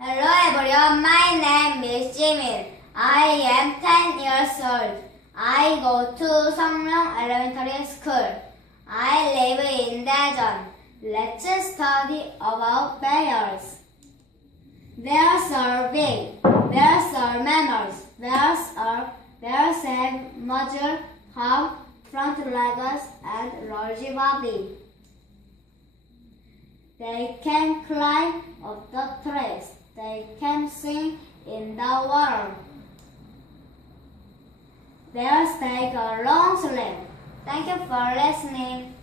Hello everyone, my name is Jimin. I am 10 years old. I go to Songmyeong Elementary School. I live in Daejeon. Let's study about bears. Bears are big. Bears are mammals. Bears have muscle, hump, front legs, and large body. They can climb up the trees. They can swim in the water. Bears take a long sleep. Thank you for listening.